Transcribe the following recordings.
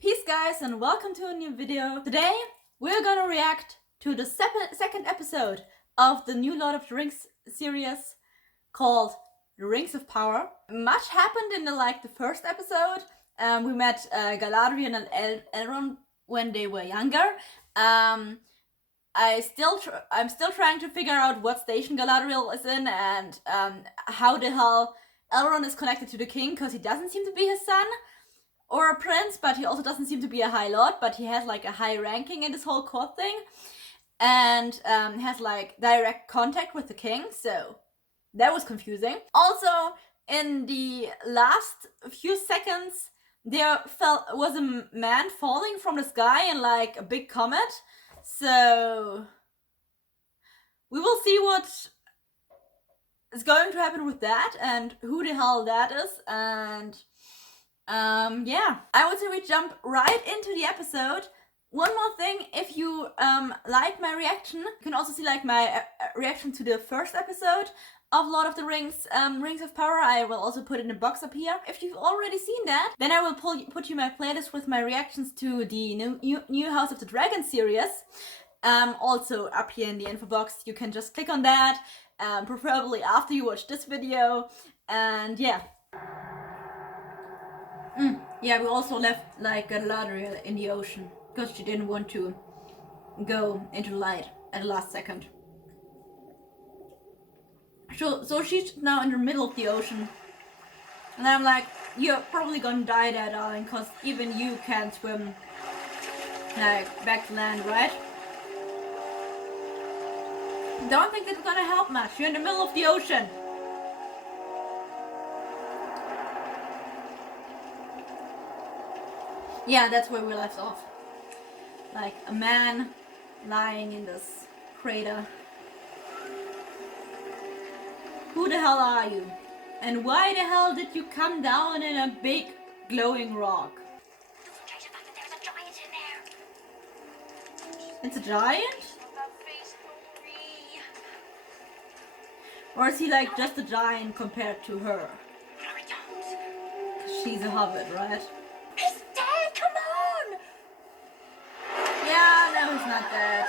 Peace guys and welcome to a new video. Today we're gonna react to the second episode of the new Lord of the Rings series called The Rings of Power. Much happened in the first episode. We met Galadriel and Elrond when they were younger. I'm still trying to figure out what station Galadriel is in and how the hell Elrond is connected to the king, because he doesn't seem to be his son or a prince, but he also doesn't seem to be a high lord, but he has a high ranking in this whole court thing, and has direct contact with the king, so that was confusing. Also, in the last few seconds, there was a man falling from the sky in a big comet, so we will see what is going to happen with that and who the hell that is, and yeah, I would say we jump right into the episode. One more thing, if you like my reaction, you can also see my reaction to the first episode of Lord of the Rings, Rings of Power. I will also put it in a box up here. If you've already seen that, then I will put you my playlist with my reactions to the new House of the Dragon series. Also up here in the info box. You can just click on that, preferably after you watch this video, and yeah. Yeah, we also left Galadriel in the ocean because she didn't want to go into light at the last second. So she's now in the middle of the ocean, and I'm like, you're probably gonna die there, darling, because even you can't swim back to land, right? Don't think it's gonna help much. You're in the middle of the ocean. Yeah, that's where we left off. A man lying in this crater. Who the hell are you? And why the hell did you come down in a big glowing rock? There's a giant in there. It's a giant? Or is he just a giant compared to her? She's a hobbit, right? He's dead, come on! Yeah, no, he's not dead.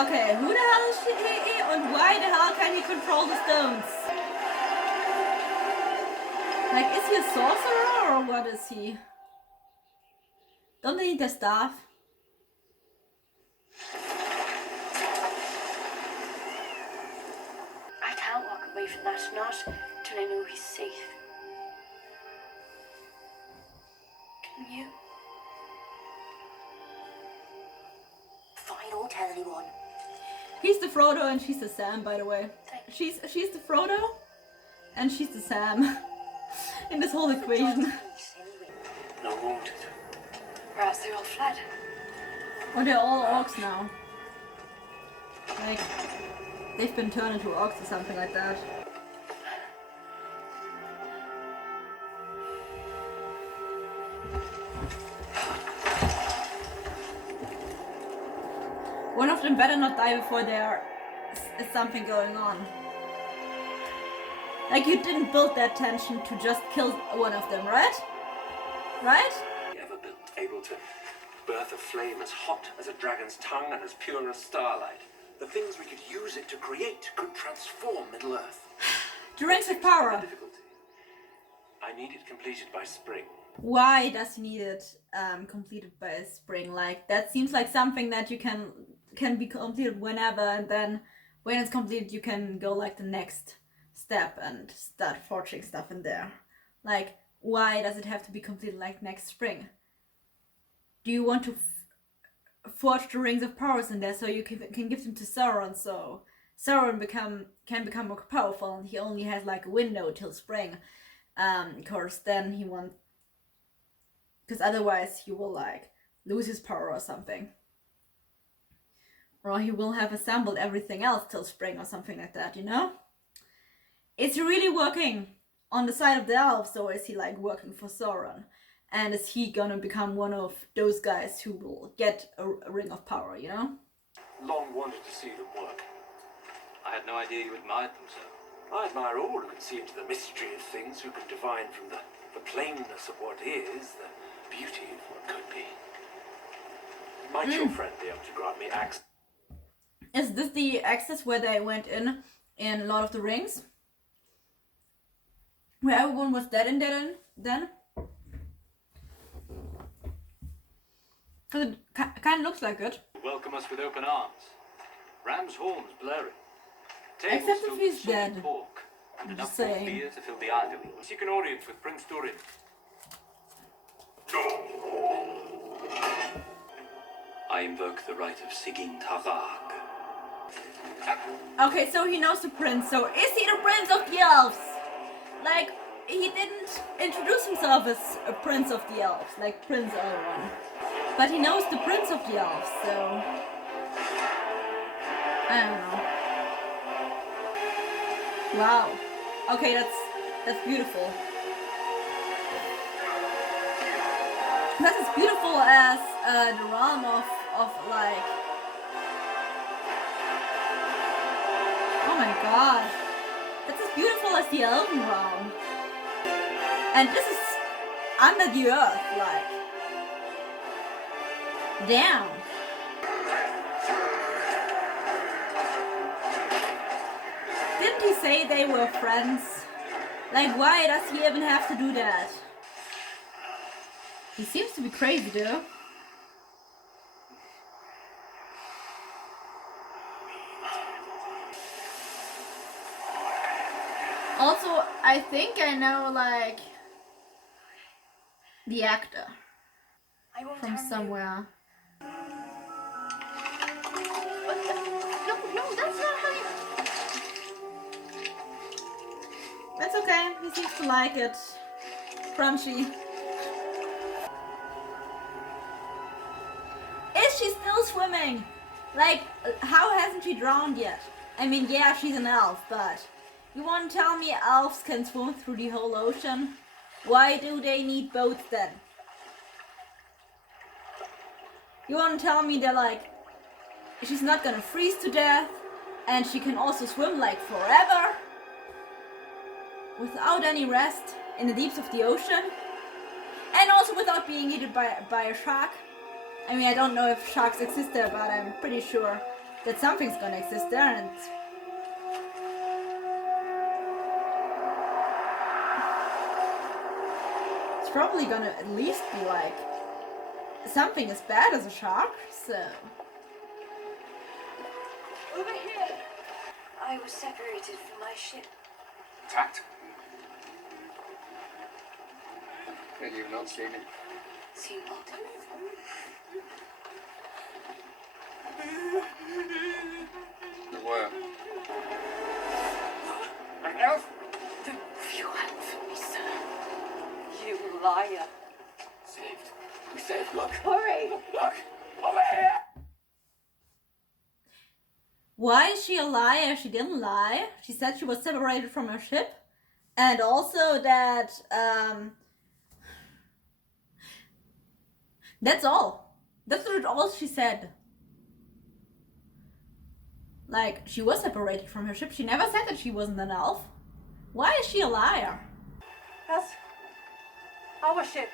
Okay, who the hell is he and why the hell can he control the stones? Is he a sorcerer or what is he? Don't they need the staff? I can't walk away from that, not till I know he's safe. Can you? Fine, don't tell anyone. He's the Frodo and she's the Sam, by the way. She's the Frodo and she's the Sam in this whole equation. No wounded. Or else they're all fled. Or they're all orcs now. They've been turned into orcs or something like that. One of them better not die before there is something going on. You didn't build that tension to just kill one of them, right? Right? Ever been able to birth a flame as hot as a dragon's tongue and as pure as starlight? The things we could use it to create could transform Middle-earth. The Rings of Power. Difficulty. I need it completed by spring. Why does he need it completed by spring? That seems like something that you can be completed whenever, and then when it's completed you can go the next step and start forging stuff in there. Why does it have to be completed next spring? Do you want to forge the Rings of Powers in there so you can give them to Sauron, so Sauron can become more powerful, and he only has a window till spring? Of course, then he won't, because otherwise he will lose his power or something. Or he will have assembled everything else till spring or something like that, you know? Is he really working on the side of the elves, or is he working for Sauron? And is he gonna become one of those guys who will get a ring of power, you know? Long wanted to see them work. I had no idea you admired them, sir. I admire all who can see into the mystery of things, who can divine from the plainness of what is, the beauty of what could be. Might your friend be able to grant me access? Is this the access where they went in Lord of the Rings? Where everyone was dead and dead then? Because it kind of looks like it. Welcome us with open arms. Ram's horns blaring. Tables Except if filled he's with salted dead. pork, and I'm enough just cold saying. beer to fill the ivory. Seek an audience with Prince Durin. I invoke the right of Sigyn Tarag. Okay, so he knows the prince. So is he the prince of the elves? Like, he didn't introduce himself as a prince of the elves, like Prince Elrond. But he knows the prince of the elves, so... I don't know. Wow. Okay, that's beautiful. That's as beautiful as the realm of like... Oh my god. That's as beautiful as the Elven realm. And this is under the earth, like... Damn. Didn't he say they were friends? Like, why does he even have to do that? He seems to be crazy, though. Also, I think I know, like, the actor I won't from harm somewhere. You. No, that's not how you... That's okay, he seems to like it. Crunchy. Is she still swimming? Like, how hasn't she drowned yet? I mean, yeah, she's an elf, but... You want to tell me elves can swim through the whole ocean? Why do they need boats then? You want to tell me that, like, she's not gonna freeze to death, and she can also swim, like, forever? Without any rest in the deeps of the ocean? And also without being eaten by a shark? I mean, I don't know if sharks exist there, but I'm pretty sure that something's gonna exist there, and... It's probably gonna at least be, like, something as bad as a shark, so... Over here. I was separated from my ship. Attacked? And you've not seen it? Seen what? The worm. An elf? The few help for me, sir. You liar. Saved. We saved. Look. Hurry! Look. Over here. Why is she a liar? She didn't lie. She said she was separated from her ship. And also that, that's all. That's all she said. Like, she was separated from her ship. She never said that she wasn't an elf. Why is she a liar? That's our ship.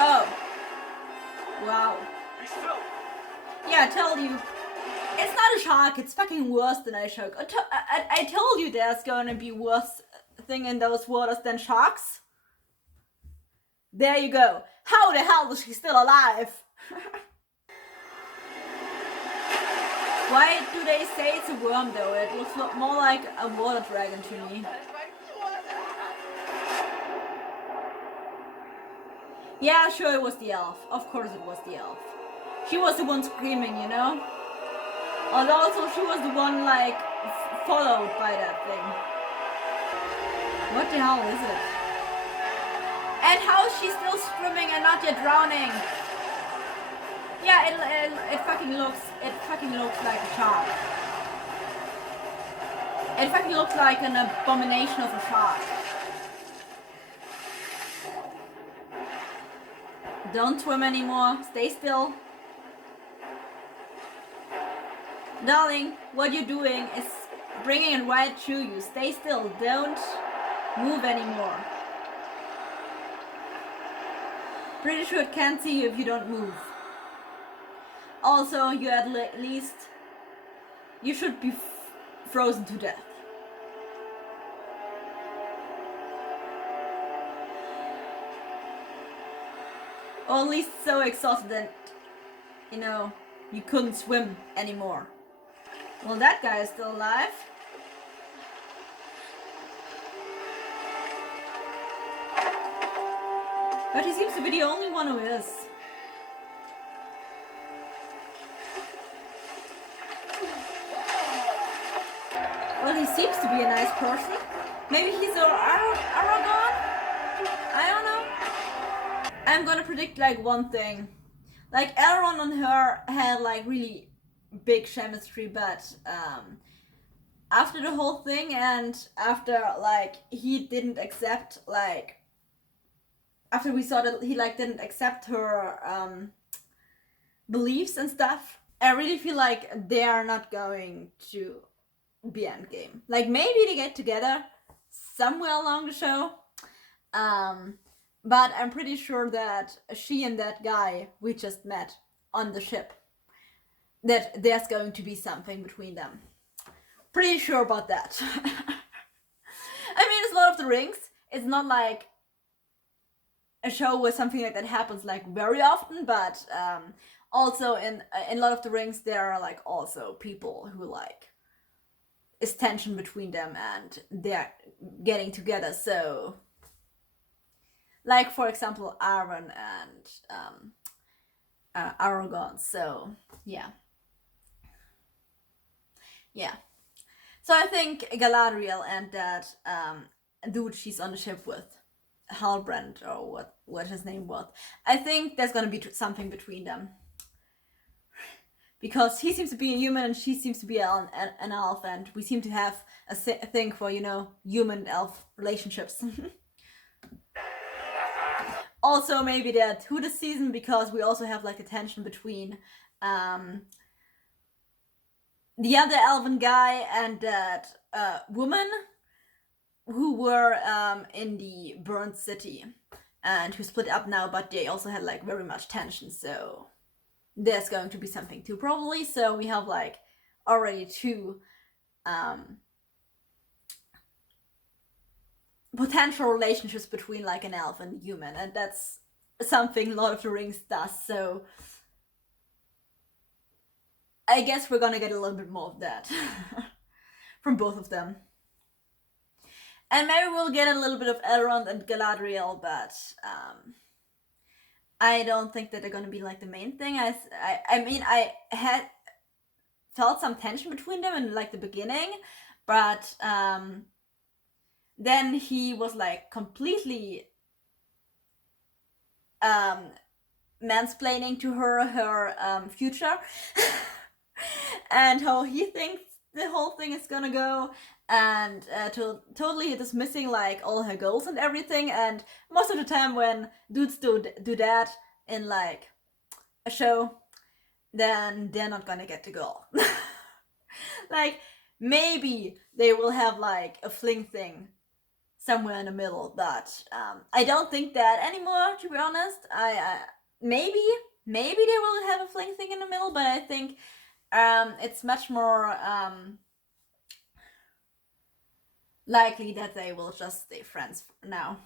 Oh. Wow. Be still. Yeah, I told you. It's not a shark, it's fucking worse than a shark. I told you there's gonna be worse thing in those waters than sharks. There you go. How the hell is she still alive? Why do they say it's a worm though? It looks more like a water dragon to me. Yeah, sure it was the elf. Of course it was the elf. She was the one screaming, you know? And also she was the one like followed by that thing. What the hell is it? And how is she still swimming and not yet drowning? Yeah, it fucking looks like a shark. In fact, he looks like an abomination of a shark. Don't swim anymore. Stay still. Darling, what you're doing is bringing it right through you. Stay still. Don't move anymore. Pretty sure it can't see you if you don't move. Also, you at least... You should be frozen to death. Or at least so exhausted that, you know, you couldn't swim anymore. Well, that guy is still alive. But he seems to be the only one who is. Well, he seems to be a nice person. Maybe he's arrogant? I don't know. I'm gonna predict like one thing. Like Elrond and her had like really big chemistry, but after the whole thing and after like he didn't accept like after we saw that he like didn't accept her beliefs and stuff, I really feel like they are not going to be endgame. Like maybe they get together somewhere along the show, but I'm pretty sure that she and that guy we just met on the ship, that there's going to be something between them. Pretty sure about that. I mean, it's Lord of the Rings. It's not like a show where something like that happens like very often, but also in Lord of the Rings there are like also people who like is tension between them and they're getting together. So like for example Arwen and Aragorn. So yeah. So I think Galadriel and that dude she's on the ship with, Halbrand or what his name was, I think there's gonna be something between them. Because he seems to be a human and she seems to be an elf, and we seem to have a thing for, you know, human-elf relationships. Also maybe that who this season, because we also have like a tension between the other elven guy and that woman who were in the burned city and who split up now, but they also had like very much tension, so there's going to be something too probably. So we have like already two potential relationships between like an elf and a human, and that's something Lord of the Rings does, so I guess we're gonna get a little bit more of that from both of them. And maybe we'll get a little bit of Elrond and Galadriel, but I don't think that they're gonna be like the main thing. I mean, I had felt some tension between them in like the beginning, but then he was like completely mansplaining to her future and how he thinks the whole thing is gonna go, and totally dismissing like all her goals and everything. And most of the time when dudes do that in like a show, then they're not gonna get the goal. Like maybe they will have like a fling thing somewhere in the middle, but I don't think that anymore, to be honest. I maybe they will have a fling thing in the middle, but I think it's much more likely that they will just stay friends now,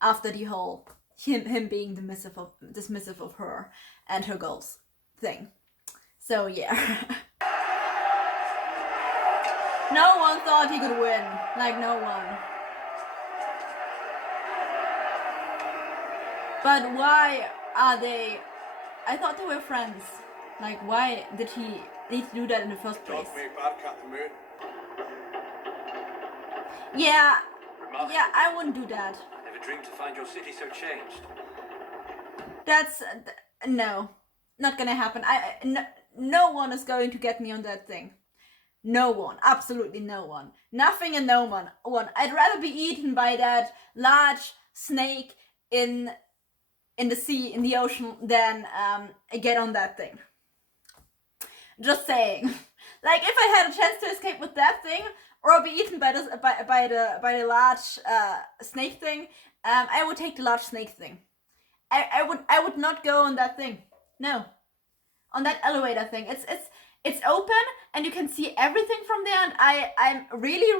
after the whole him being dismissive of her and her goals thing. So yeah. No one thought he could win. Like no one. But why are they... I thought they were friends. Like why did he need to do that in the first place? Yeah, I wouldn't do that. Never dreamed to find your city so changed. That's... no. Not gonna happen. No one is going to get me on that thing. No one. Absolutely no one. Nothing and no one. I'd rather be eaten by that large snake in the sea, in the ocean, than get on that thing. Just saying. Like, if I had a chance to escape with that thing, or be eaten by the large snake thing, I would take the large snake thing. I would not go on that thing. No. On that elevator thing. It's open and you can see everything from there, and I'm really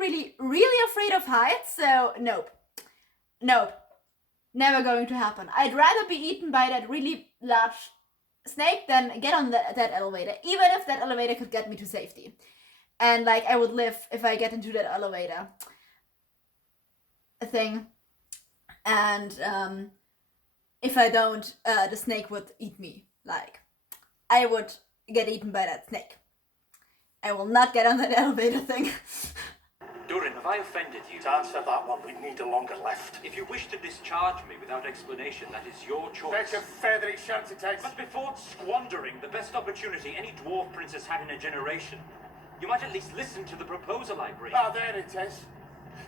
afraid of heights, so nope. Never going to happen. I'd rather be eaten by that really large snake than get on that elevator, even if that elevator could get me to safety. And like, I would live if I get into that elevator thing. And if I don't, the snake would eat me. Like, I would get eaten by that snake. I will not get on that elevator thing. Durin, have I offended you? To answer that one, we'd need a longer lift. If you wish to discharge me without explanation, that is your choice. Fetch a feathery shanty takes. But before squandering the best opportunity any dwarf princess had in a generation, you might at least listen to the proposal I bring. Ah, there it is.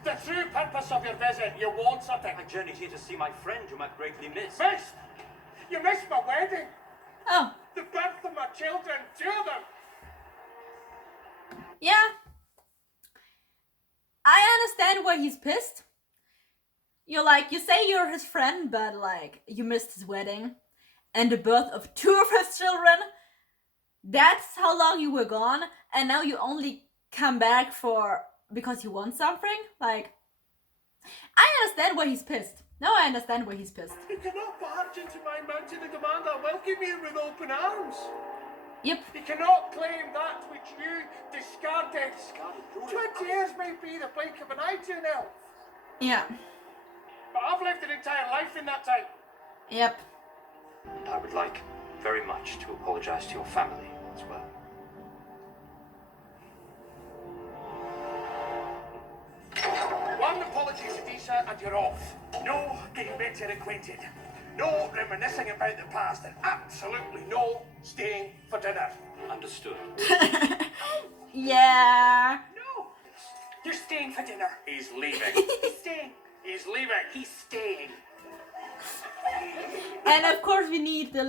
The true purpose of your visit. You want something. I journeyed here to see my friend whom I've greatly missed. Missed? You missed my wedding. Oh. The birth of my children. 2 of them. Yeah. I understand why he's pissed. You say you're his friend, but like, you missed his wedding and the birth of 2 of his children. That's how long you were gone, and now you only come back because you want something? Like, I understand why he's pissed. No, I understand why he's pissed. You cannot barge into my mountain and demand I welcome you with open arms. Yep. You cannot claim that which you discarded. 20 years may be the blink of an eye to an elf. Yeah. But I've lived an entire life in that time. Yep. And I would like very much to apologize to your family as well. One apology to Disa and you're off. No getting better acquainted. No reminiscing about the past, and absolutely no staying for dinner. Understood. Yeah. No! You're staying for dinner. He's leaving. He's staying. He's leaving. He's staying. And of course we need the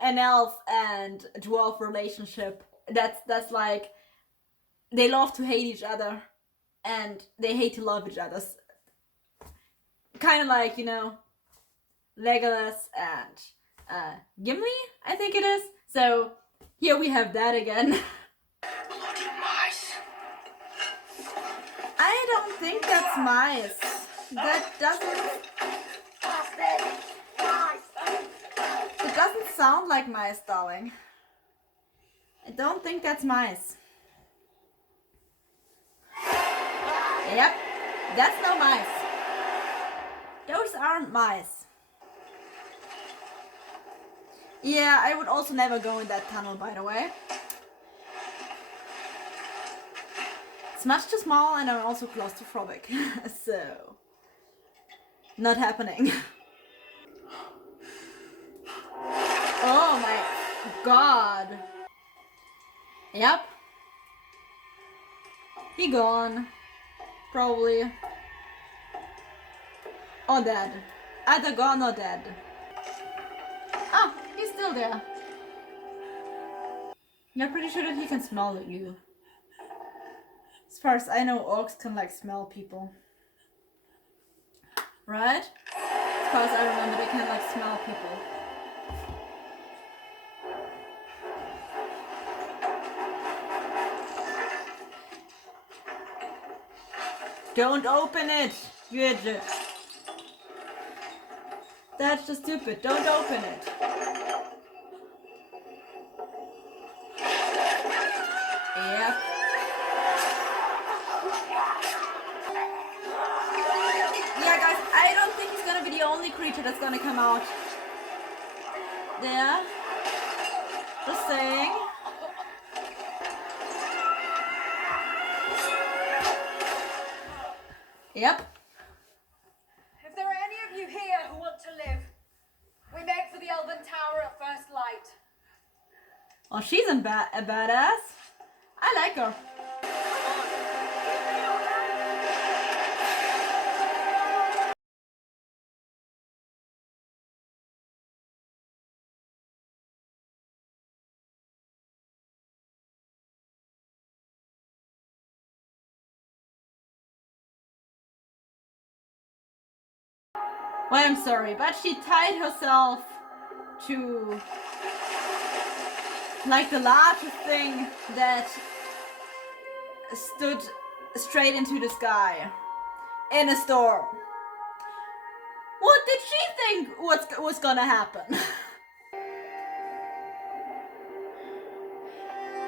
an elf and dwarf relationship. That's like, they love to hate each other and they hate to love each other. Kind of like, Legolas and Gimli, I think it is. So here we have that again. Bloody mice. I don't think that's mice. That doesn't... It doesn't sound like mice, darling. I don't think that's mice. Yep, that's no mice. Those aren't mice. Yeah, I would also never go in that tunnel, by the way. It's much too small and I'm also claustrophobic. So, not happening. Oh my god. Yep. He gone. Probably. Or dead. Either gone or dead. Ah, he's still there. You're pretty sure that he can smell you. As far as I know, orcs can smell people. Right? As far as I remember, they can smell people. Don't open it, you idiot. That's just stupid. Don't open it. Yep. Yeah, guys, I don't think he's gonna be the only creature that's gonna come out. There. Just saying. Yep. If there are any of you here who want to live, we make for the Elven Tower at first light. Well, she's a badass. I like her. Well, I'm sorry, but she tied herself to like the largest thing that stood straight into the sky in a storm. What did she think was gonna happen?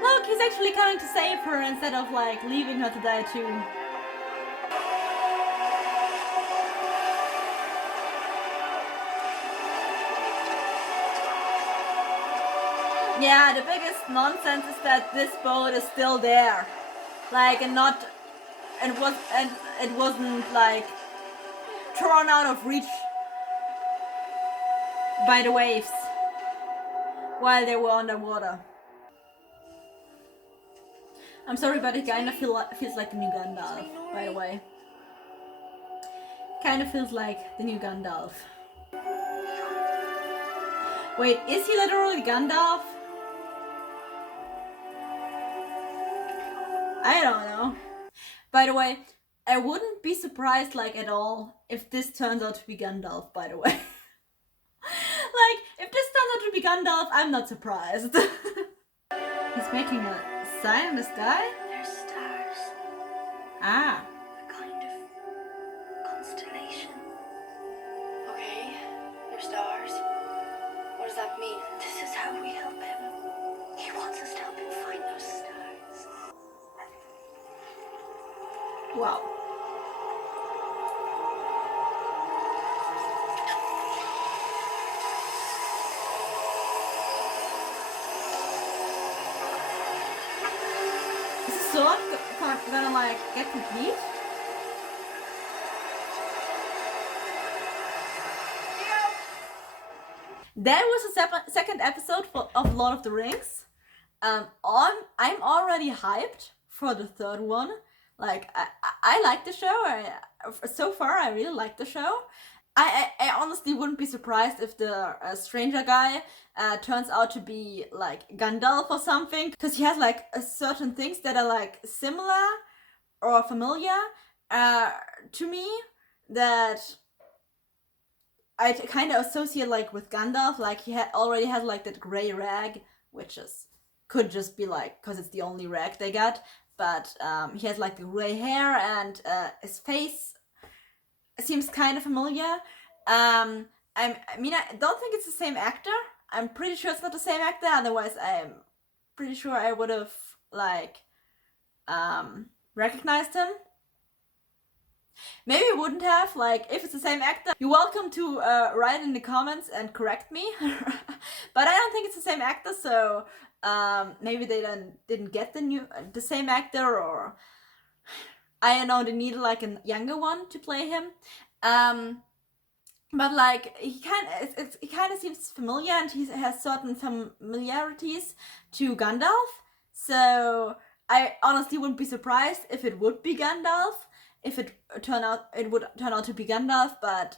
Look, he's actually coming to save her instead of like leaving her to die too. Yeah, the biggest nonsense is that this boat is still there, like, and it wasn't like torn out of reach by the waves while they were underwater. I'm sorry, but it kind of feels like the new Gandalf, by the way. Kind of feels like the new Gandalf. Wait, is he literally Gandalf? I don't know. By the way, I wouldn't be surprised like at all if this turns out to be Gandalf, by the way. Like, if this turns out to be Gandalf, I'm not surprised. He's making a sign in the sky? They're stars. Ah. A kind of constellation. Okay, they're stars. What does that mean? This is how we help him. He wants us to help him find those stars. Wow. Is the sword gonna like get complete? That was the second episode of Lord of the Rings. I'm already hyped for the third one. Like, I like the show. So far, I really like the show. I honestly wouldn't be surprised if the stranger guy turns out to be like Gandalf or something, because he has like certain things that are like similar or familiar to me that I kind of associate like with Gandalf. Like, he already has like that gray rag, which could just be like because it's the only rag they got. But he has like the gray hair, and his face seems kind of familiar. I don't think it's the same actor. I'm pretty sure it's not the same actor. Otherwise, I'm pretty sure I would have like recognized him. Maybe I wouldn't have. Like, if it's the same actor, you're welcome to write in the comments and correct me. But I don't think it's the same actor, so maybe they didn't get the same actor, or I don't know, they needed like a younger one to play him. But like, he kind of seems familiar, and he has certain familiarities to Gandalf. So I honestly wouldn't be surprised if it would be Gandalf. If it would turn out to be Gandalf, but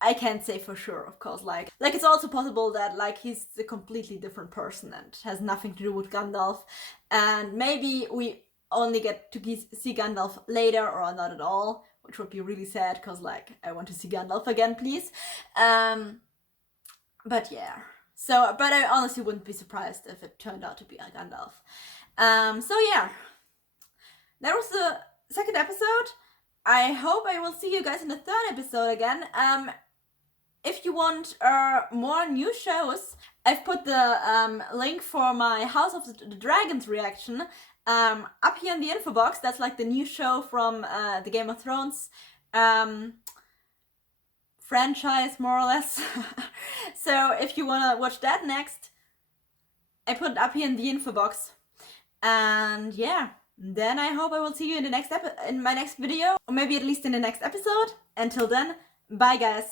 I can't say for sure, of course. Like it's also possible that like he's a completely different person and has nothing to do with Gandalf, and maybe we only get to see Gandalf later or not at all, which would be really sad, because like I want to see Gandalf again, please. But yeah. But I honestly wouldn't be surprised if it turned out to be a Gandalf. So yeah, that was the second episode. I hope I will see you guys in the third episode again. If you want more new shows, I've put the link for my House of the Dragons reaction up here in the info box. That's like the new show from the Game of Thrones franchise, more or less. So if you want to watch that next, I put it up here in the info box. And yeah, then I hope I will see you in the in my next video, or maybe at least in the next episode. Until then, bye guys.